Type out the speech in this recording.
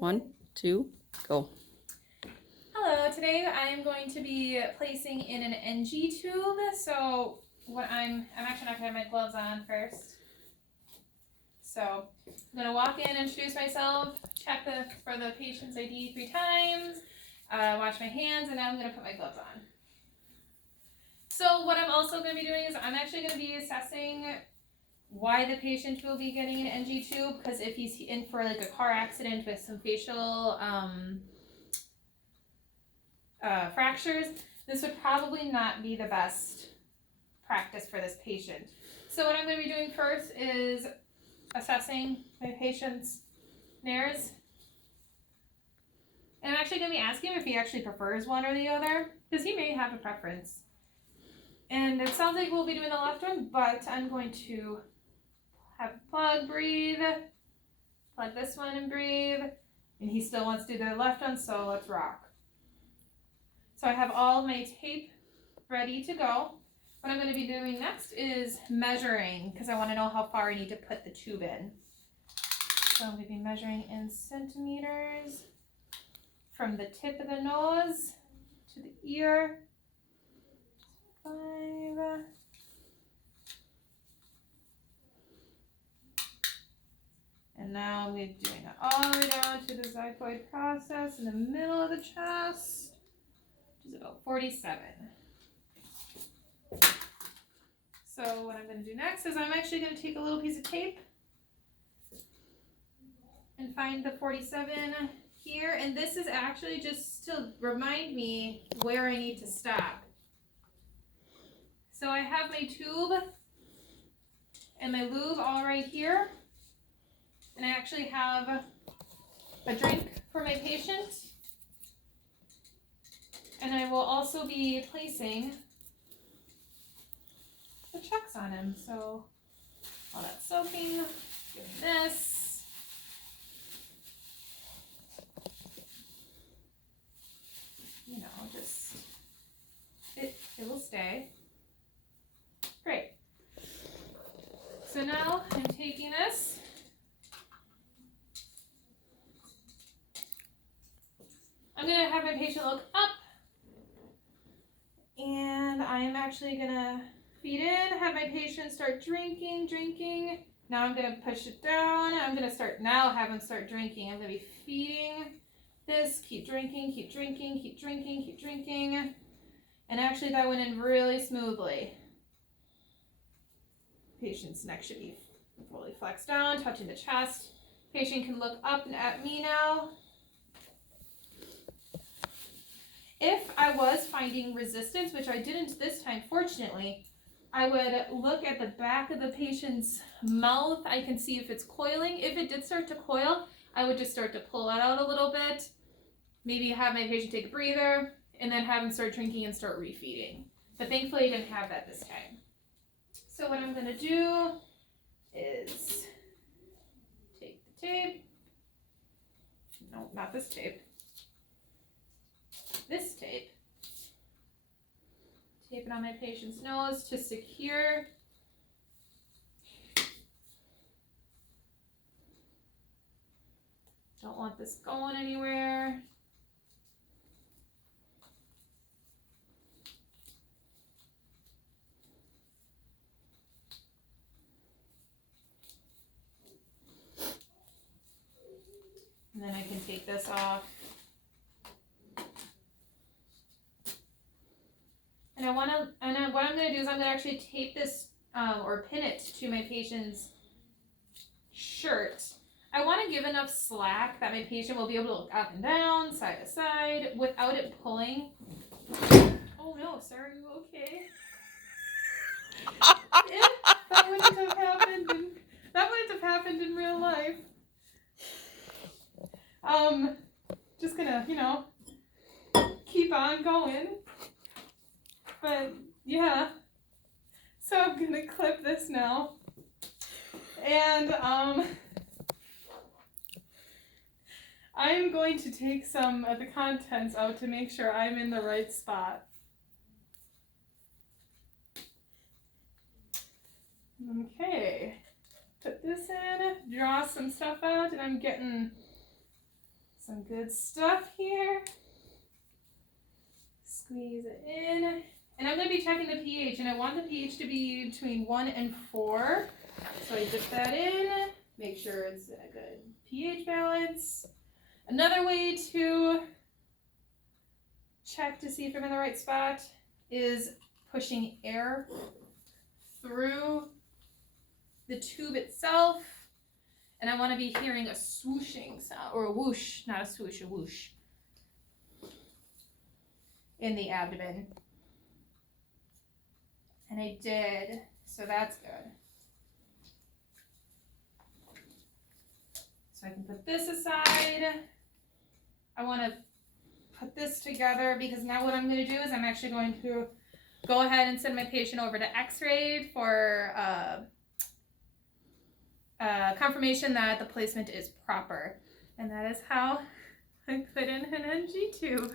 1, 2, go. Hello, today I am going to be placing in an NG tube. So I'm actually not gonna have my gloves on first. So I'm gonna walk in, introduce myself, check for the patient's ID 3 times, wash my hands, and now I'm gonna put my gloves on. So what I'm also gonna be doing is I'm actually gonna be assessing why the patient will be getting an NG tube, because if he's in for like a car accident with some facial fractures, this would probably not be the best practice for this patient. So what I'm going to be doing first is assessing my patient's nares. And I'm actually going to be asking him if he actually prefers one or the other, because he may have a preference. And it sounds like we'll be doing the left one, but I'm going to have plug, breathe, plug this one and breathe. And he still wants to do the left one, so let's rock. So I have all my tape ready to go. What I'm going to be doing next is measuring, because I want to know how far I need to put the tube in. So I'm going to be measuring in centimeters from the tip of the nose to the ear. 5. And now I'm going to be doing it all the way down to the xiphoid process in the middle of the chest, which is about 47. So what I'm going to do next is I'm actually going to take a little piece of tape and find the 47 here. And this is actually just to remind me where I need to stop. So I have my tube and my lube all right here. And I actually have a drink for my patient. And I will also be placing the checks on him. So all that soaking, doing this. You know, just, it will stay. Great. So now I'm taking this. I'm going to have my patient look up. And I am actually going to feed in, have my patient start drinking. Now I'm going to push it down. I'm going to have him start drinking. I'm going to be feeding this, keep drinking. And actually that went in really smoothly. Patient's neck should be fully flexed down, touching the chest. Patient can look up and at me now. If I was finding resistance, which I didn't this time, fortunately, I would look at the back of the patient's mouth. I can see if it's coiling. If it did start to coil, I would just start to pull it out a little bit. Maybe have my patient take a breather, and then have him start drinking and start refeeding. But thankfully, I didn't have that this time. So what I'm going to do is take the tape. No, not this tape. This tape. Tape it on my patient's nose to secure. Don't want this going anywhere. And then I can take this off. And what I'm going to do is I'm going to actually tape this or pin it to my patient's shirt. I want to give enough slack that my patient will be able to look up and down, side to side, without it pulling. Oh no, sir, are you okay? That wouldn't have happened in real life. Just gonna, keep on going. But yeah, so I'm gonna clip this now, and I'm going to take some of the contents out to make sure I'm in the right spot. Okay, put this in, draw some stuff out, and I'm getting Some good stuff here. Squeeze it in. And I'm going to be checking the pH, and I want the pH to be between 1 and 4. So I dip that in, make sure it's a good pH balance. Another way to check to see if I'm in the right spot is pushing air through the tube itself. And I want to be hearing a swooshing sound, or a whoosh, not a swoosh, a whoosh, in the abdomen. And I did, so that's good. So I can put this aside. I want to put this together because now what I'm going to do is I'm actually going to go ahead and send my patient over to X-ray for confirmation that the placement is proper. And that is how I put in an NG tube.